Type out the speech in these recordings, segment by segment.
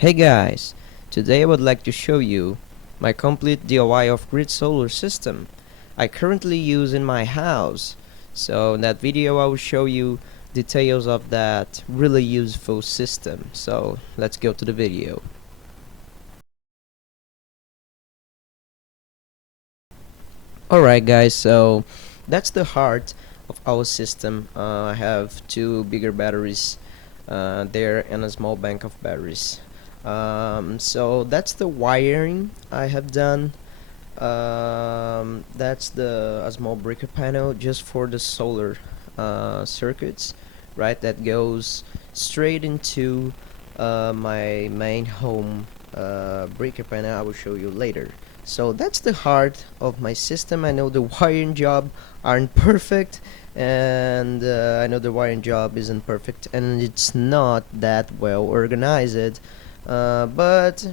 Hey guys, today I would like to show you my complete DIY of grid solar system I currently use in my house. So in that video I will show you details of that really useful system. So let's go to the video. Alright guys, so that's the heart of our system. I have two bigger batteries there and a small bank of batteries. So that's the wiring I have done. That's the a small breaker panel just for the solar circuits, right? That goes straight into my main home breaker panel. I will show you later. So that's the heart of my system. I know the wiring job aren't perfect, and I know the wiring job isn't perfect, and it's not that well organized. But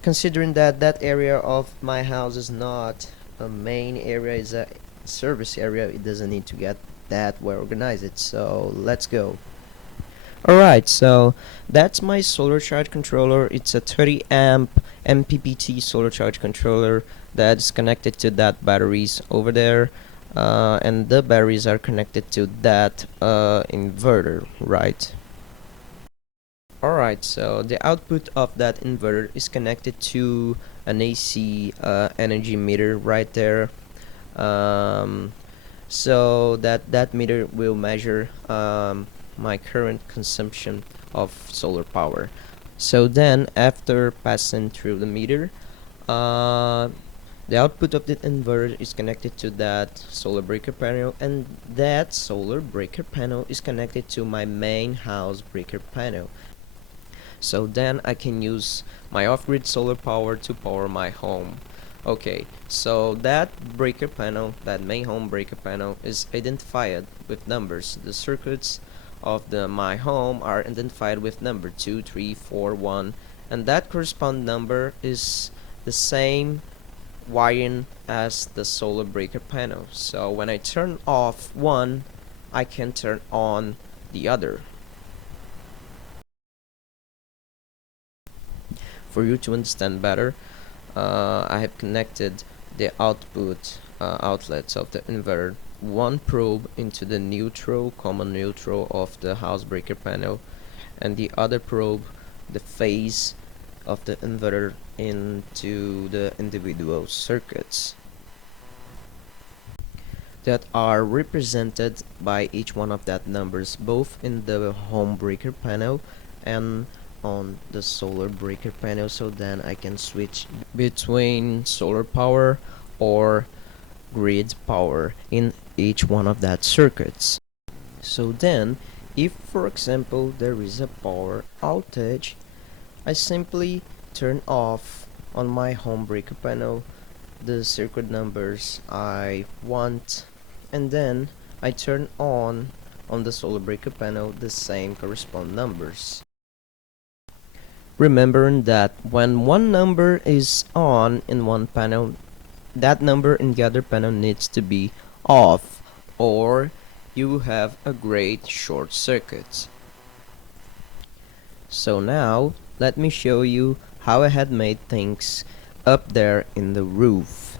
considering that that area of my house is not a main area, is a service area, it doesn't need to get that well organized. So let's go. Alright, so that's my solar charge controller. It's a 30 amp MPPT solar charge controller that's connected to that batteries over there, and the batteries are connected to that inverter, right? Alright, so the output of that inverter is connected to an AC energy meter right there. Um, so that meter will measure my current consumption of solar power. So then after passing through the meter, uh, the output of the inverter is connected to that solar breaker panel, and that solar breaker panel is connected to my main house breaker panel. So then I can use my off-grid solar power to power my home. Okay, so that breaker panel, that main home breaker panel, is identified with numbers. The circuits of my home are identified with number 2, 3, 4, 1, and that corresponding number is the same wiring as the solar breaker panel. So when I turn off one, I can turn on the other. For you to understand better, I have connected the output outlets of the inverter, one probe into the neutral, common neutral of the house breaker panel, and the other probe, the phase of the inverter, into the individual circuits that are represented by each one of that numbers, both in the home breaker panel and on the solar breaker panel. So then I can switch between solar power or grid power in each one of that circuits. So then if for example there is a power outage, I simply turn off on my home breaker panel the circuit numbers I want, and then I turn on the solar breaker panel the same corresponding numbers. Remembering that when one number is on in one panel, that number in the other panel needs to be off, or you have a great short circuit. So now let me show you how I had made things up there in the roof.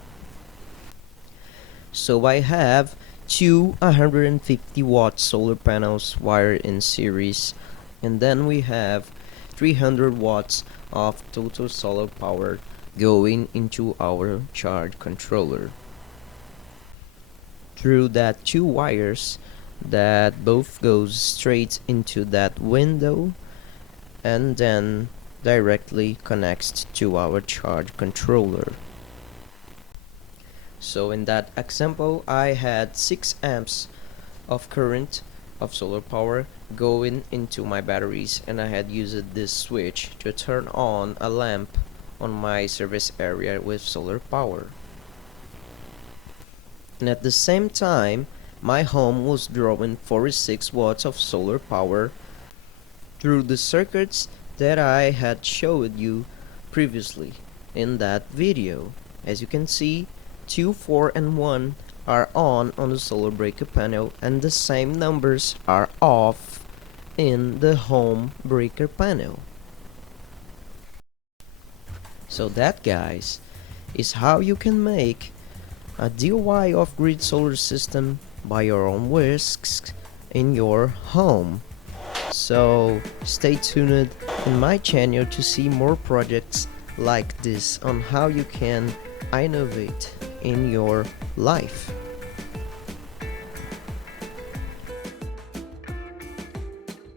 So I have two 150 watt solar panels wired in series, and then we have 300 watts of total solar power going into our charge controller through that two wires that both goes straight into that window and then directly connects to our charge controller. So in that example I had 6 amps of current of solar power going into my batteries, and I had used this switch to turn on a lamp on my service area with solar power. And at the same time my home was drawing 46 watts of solar power through the circuits that I had showed you previously in that video. As you can see, 2, 4, and 1 are on the solar breaker panel, and the same numbers are off in the home breaker panel. So that, guys, is how you can make a DIY off-grid solar system by your own risks in your home. So stay tuned in my channel to see more projects like this on how you can innovate in your life.